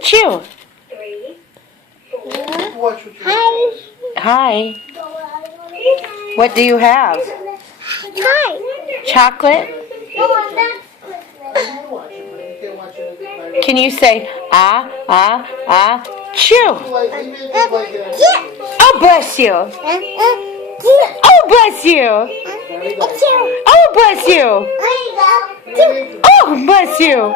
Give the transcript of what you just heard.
Chew. Hi. Hi. What do you have? Hi. Chocolate? Can you say chew? Oh, bless you. Oh, bless you. Oh, bless you. Oh, bless you.